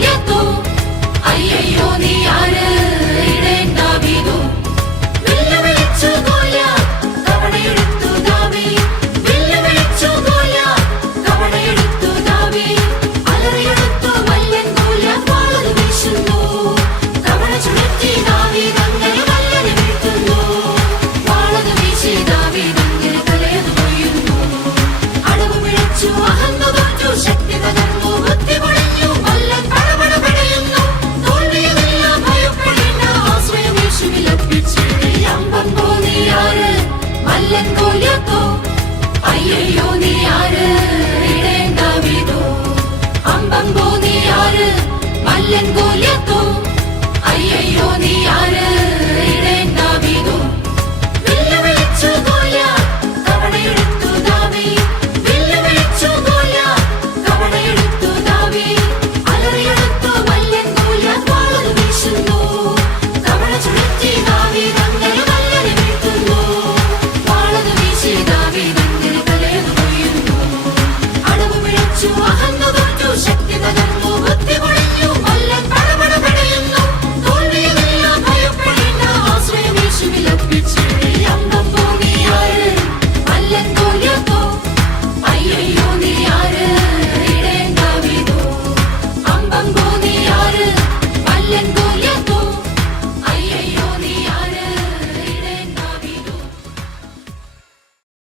Yo